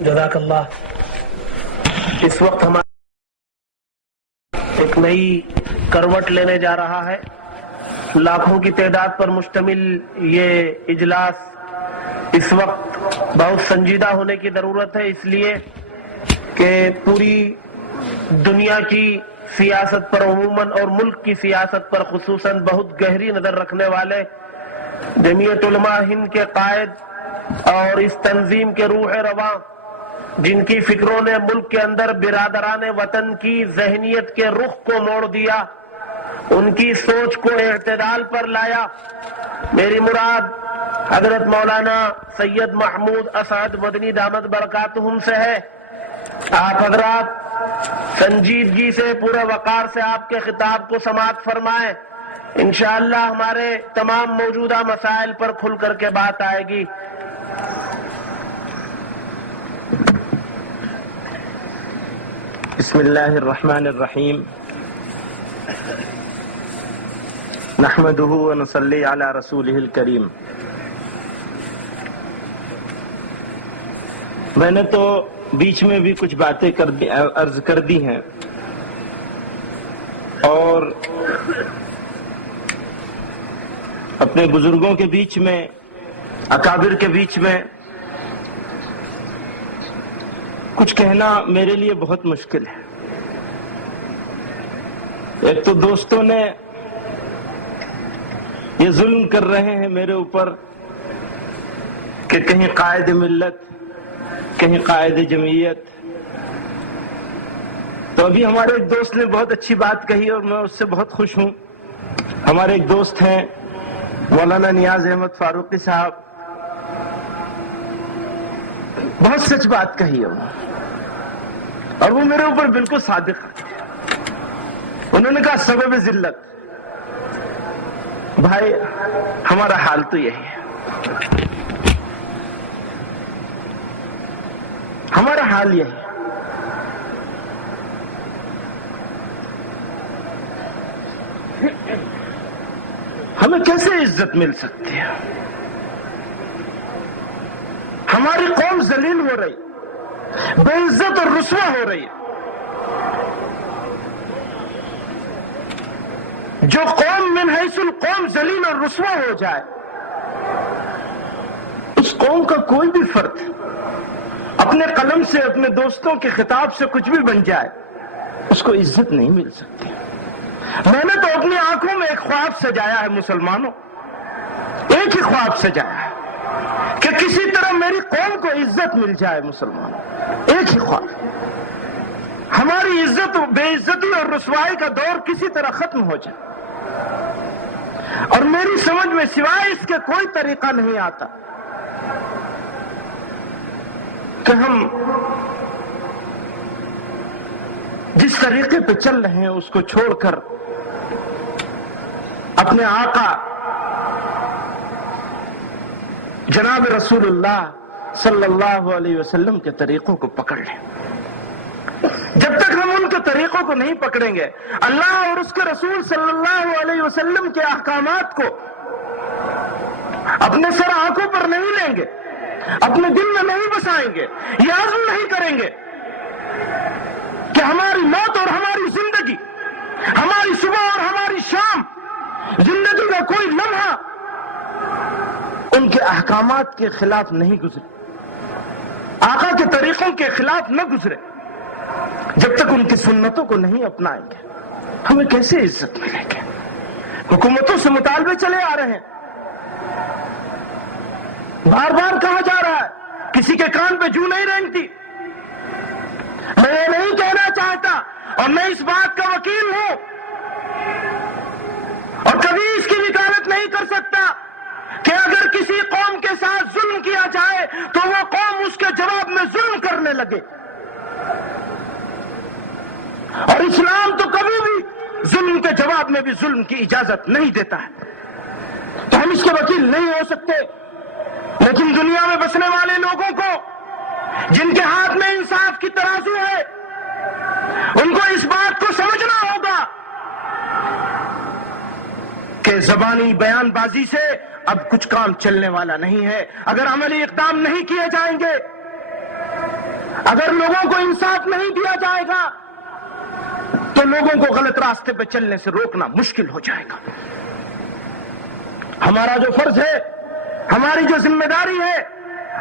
جزاک اللہ. اس وقت ہمارا ایک نئی کروٹ لینے جا رہا ہے. لاکھوں کی تعداد پر مشتمل یہ اجلاس اس وقت بہت سنجیدہ ہونے کی ضرورت ہے، اس لیے کہ پوری دنیا کی سیاست پر عموماً اور ملک کی سیاست پر خصوصاً بہت گہری نظر رکھنے والے جمعیت علماء ہند کے قائد اور اس تنظیم کے روح رواں، جن کی فکروں نے ملک کے اندر برادران وطن کی ذہنیت کے رخ کو موڑ دیا، ان کی سوچ کو اعتدال پر لایا. میری مراد حضرت مولانا سید محمود اسعد مدنی دامت برکاتہم سے ہے. آپ حضرات سنجیدگی سے، پورے وقار سے آپ کے خطاب کو سماعت فرمائیں. انشاءاللہ ہمارے تمام موجودہ مسائل پر کھل کر کے بات آئے گی. بسم اللہ الرحمن الرحیم. نحمده ونصلی علی رسولہ الکریم. میں نے تو بیچ میں بھی کچھ باتیں عرض کر دی ہیں، اور اپنے بزرگوں کے بیچ میں، اکابر کے بیچ میں کچھ کہنا میرے لیے بہت مشکل ہے. ایک تو دوستوں نے یہ ظلم کر رہے ہیں میرے اوپر کہ کہیں قائد ملت، کہیں قائد جمعیت. تو ابھی ہمارے ایک دوست نے بہت اچھی بات کہی اور میں اس سے بہت خوش ہوں. ہمارے ایک دوست ہیں مولانا نیاز احمد فاروقی صاحب، بہت سچ بات کہی ہے اور وہ میرے اوپر بالکل صادق ہے. انہوں نے کہا سبب ذلت. بھائی ہمارا حال تو یہی ہے، ہمارا حال یہ ہے. ہمیں کیسے عزت مل سکتی ہے؟ ہماری قوم ذلیل ہو رہی، بے عزت اور رسوا ہو رہی ہے. جو قوم من حیث القوم ذلیل اور رسوا ہو جائے، اس قوم کا کوئی بھی فرد اپنے قلم سے، اپنے دوستوں کے خطاب سے کچھ بھی بن جائے، اس کو عزت نہیں مل سکتی. میں نے تو اپنی آنکھوں میں ایک خواب سجایا ہے مسلمانوں، ایک ہی خواب سجایا ہے کہ کسی طرح میری قوم کو عزت مل جائے. مسلمانوں، ایک ہی خواب. ہماری عزت، بے عزتی اور رسوائی کا دور کسی طرح ختم ہو جائے. اور میری سمجھ میں سوائے اس کے کوئی طریقہ نہیں آتا کہ ہم جس طریقے پہ چل رہے ہیں اس کو چھوڑ کر اپنے آقا جناب رسول اللہ صلی اللہ علیہ وسلم کے طریقوں کو پکڑ لیں. جب تک ہم ان کے طریقوں کو نہیں پکڑیں گے، اللہ اور اس کے رسول صلی اللہ علیہ وسلم کے احکامات کو اپنے سر آنکھوں پر نہیں لیں گے، اپنے دل میں نہیں بسائیں گے، یہ عزم نہیں کریں گے کہ ہماری موت اور ہماری زندگی، ہماری صبح اور ہماری شام، زندگی کا کوئی لمحہ ان کے احکامات کے خلاف نہیں گزرے، آقا کے طریقوں کے خلاف نہ گزرے، جب تک ان کی سنتوں کو نہیں اپنائیں گے، ہمیں کیسے عزت ملے گی؟ حکومتوں سے مطالبے چلے آ رہے ہیں، بار بار کہا جا رہا ہے، کسی کے کان پہ جو نہیں رینگتی. میں یہ نہیں کہنا چاہتا اور میں اس بات کا وکیل ہوں اور کبھی اس کی وکالت نہیں کر سکتا کہ اگر کسی قوم کے ساتھ ظلم کیا جائے تو وہ قوم اس کے جواب میں ظلم کرنے لگے. اور اسلام تو کبھی بھی ظلم کے جواب میں بھی ظلم کی اجازت نہیں دیتا ہے. تو ہم اس کے وکیل نہیں ہو سکتے. لیکن دنیا میں بسنے والے لوگوں کو، جن کے ہاتھ میں انصاف کی ترازو ہے، ان کو اس بات کو سمجھنا ہوگا کہ زبانی بیان بازی سے اب کچھ کام چلنے والا نہیں ہے. اگر عملی اقدام نہیں کیے جائیں گے اگر لوگوں کو انصاف نہیں دیا جائے گا تو لوگوں کو غلط راستے پہ چلنے سے روکنا مشکل ہو جائے گا. ہمارا جو فرض ہے، ہماری جو ذمہ داری ہے،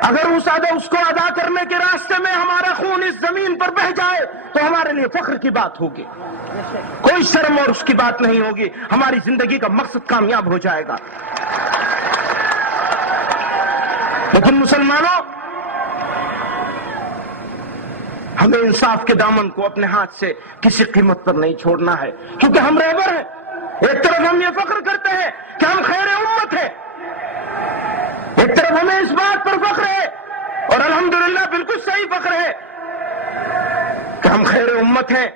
اگر اس کو ادا کرنے کے راستے میں ہمارا خون اس زمین پر بہہ جائے تو ہمارے لیے فخر کی بات ہوگی، کوئی شرم اور اس کی بات نہیں ہوگی. ہماری زندگی کا مقصد کامیاب ہو جائے گا. لیکن مسلمانوں، ہمیں انصاف کے دامن کو اپنے ہاتھ سے کسی قیمت پر نہیں چھوڑنا ہے، کیونکہ ہم رہبر ہیں. ایک طرف ہم یہ فخر کرتے ہیں کہ ہم خیر امت ہیں، ایک طرف ہمیں اس بات پر فخر ہے، اور الحمدللہ بالکل صحیح فخر ہے کہ ہم خیر امت ہیں.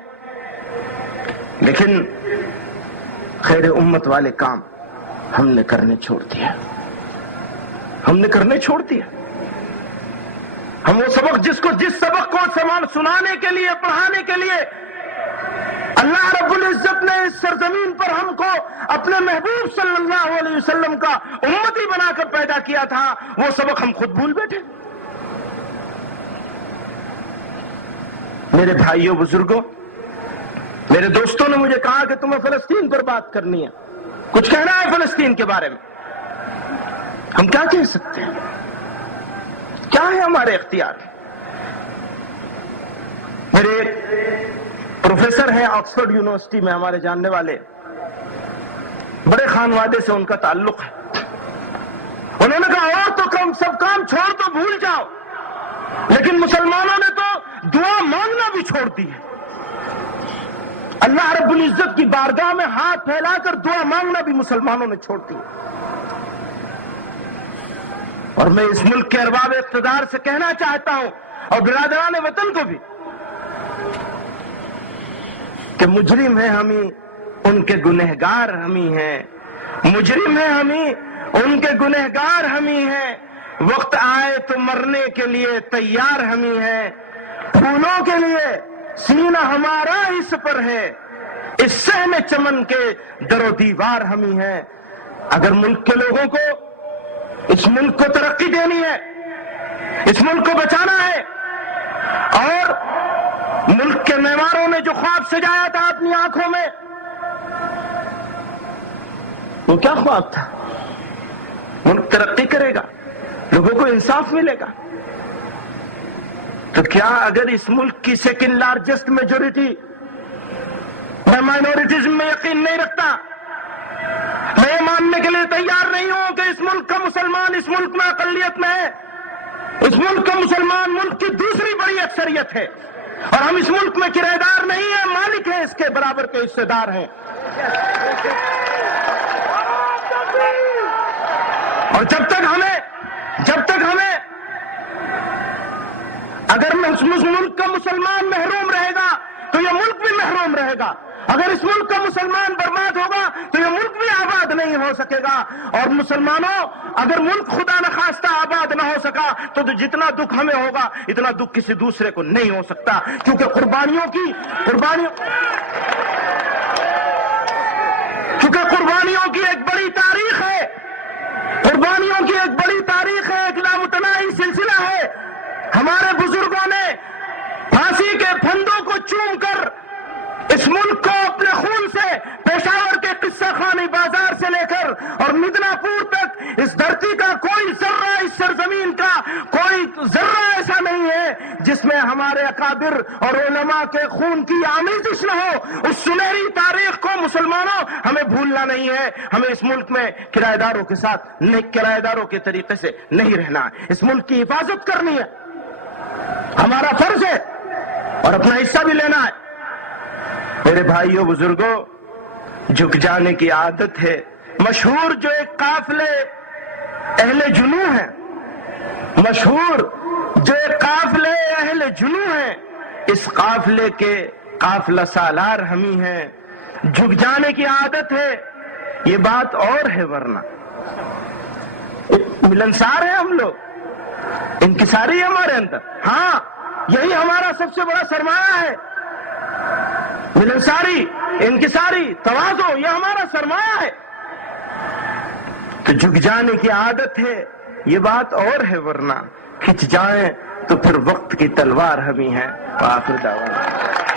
لیکن خیر امت والے کام ہم نے کرنے چھوڑ دیا. ہم وہ سبق جس سبق کو سنانے کے لیے، پڑھانے کے لیے اللہ رب العزت نے اس سرزمین پر ہم کو اپنے محبوب صلی اللہ علیہ وسلم کا امتی بنا کر پیدا کیا تھا، وہ سبق ہم خود بھول بیٹھے. میرے بھائیوں، بزرگوں، میرے دوستوں نے مجھے کہا کہ تمہیں فلسطین پر بات کرنی ہے، کچھ کہنا ہے فلسطین کے بارے میں. ہم کیا کہہ سکتے ہیں؟ کیا ہے ہمارے اختیار؟ میرے پروفیسر ہیں آکسفورڈ یونیورسٹی میں، ہمارے جاننے والے، بڑے خانوادے سے ان کا تعلق ہے. انہوں نے کہا اور تو سب کام چھوڑ تو بھول جاؤ، لیکن مسلمانوں نے تو دعا مانگنا بھی چھوڑ دی ہے. اللہ رب العزت کی بارگاہ میں ہاتھ پھیلا کر دعا مانگنا بھی مسلمانوں نے چھوڑ دی. اور میں اس ملک کے ارباب اقتدار سے کہنا چاہتا ہوں، اور برادران وطن کو بھی، کہ مجرم ہیں ہمیں، ان کے گنہگار ہمیں ہیں. مجرم ہیں ہمیں، ان کے گنہگار ہمیں ہیں. وقت آئے تو مرنے کے لیے تیار ہمیں ہیں. پھولوں کے لیے سینہ ہمارا اس پر ہے، اس صحن چمن کے در و دیوار ہمیں ہیں. اگر ملک کے لوگوں کو، اس ملک کو ترقی دینی ہے، اس ملک کو بچانا ہے، اور ملک کے معماروں نے جو خواب سجایا تھا اپنی آنکھوں میں، وہ کیا خواب تھا؟ ملک ترقی کرے گا، لوگوں کو انصاف ملے گا. تو کیا اگر اس ملک کی سیکنڈ لارجسٹ میجورٹی، میں مائنورٹیزم میں یقین نہیں رکھتا، میں یہ ماننے کے لیے تیار نہیں ہوں کہ اس ملک کا مسلمان اس ملک میں اقلیت میں ہے. اس ملک کا مسلمان ملک کی دوسری بڑی اکثریت ہے، اور ہم اس ملک میں کرایہ دار نہیں ہیں، مالک ہیں، اس کے برابر کے حصے دار ہیں. اور جب تک ہمیں اگر اس ملک کا مسلمان محروم رہے گا تو یہ ملک بھی محروم رہے گا. اگر اس ملک کا مسلمان برباد ہوگا تو یہ ملک بھی آباد نہیں ہو سکے گا. اور مسلمانوں، اگر ملک خدا نخواستہ آباد نہ ہو سکا تو جتنا دکھ ہمیں ہوگا اتنا دکھ کسی دوسرے کو نہیں ہو سکتا، کیونکہ قربانیوں کی ایک بڑی تاریخ ہے، قربانیوں کی ایک بڑی تاریخ ہے، ایک لامتناہی سلسلہ ہے. ہمارے بزرگوں نے پھانسی کے پھندوں کو چوم کر اس ملک کو اپنے خون سے، پشاور کے قصہ خانی بازار سے لے کر اور مدنا پور تک، اس دھرتی کا کوئی ذرہ، اس سرزمین کا کوئی ذرہ ایسا نہیں ہے جس میں ہمارے اکابر اور علماء کے خون کی آمیزش نہ ہو. اس سنہری تاریخ کو مسلمانوں ہمیں بھولنا نہیں ہے. ہمیں اس ملک میں کرایہ داروں کے ساتھ، کرایہ داروں کے طریقے سے نہیں رہنا ہے. اس ملک کی حفاظت کرنی ہے، ہمارا فرض ہے، اور اپنا حصہ بھی لینا ہے. میرے بھائیوں، بزرگوں، جھک جانے کی عادت ہے. مشہور جو ایک قافلے اہل جنوں ہیں، مشہور جو ایک قافلے اہل جنوں ہیں، اس قافلے کے قافلہ سالار ہمیں ہیں. جھک جانے کی عادت ہے، یہ بات اور ہے، ورنہ ملنسار ہیں ہم لوگ، انکساری ہے ہمارے اندر. ہاں، یہی ہمارا سب سے بڑا سرمایہ ہے، ملنساری، انکساری، تواضع، یہ ہمارا سرمایہ ہے. تو جھک جانے کی عادت ہے، یہ بات اور ہے، ورنہ کھنچ جائیں تو پھر وقت کی تلوار ہم ہی ہیں. وآخر دعوانا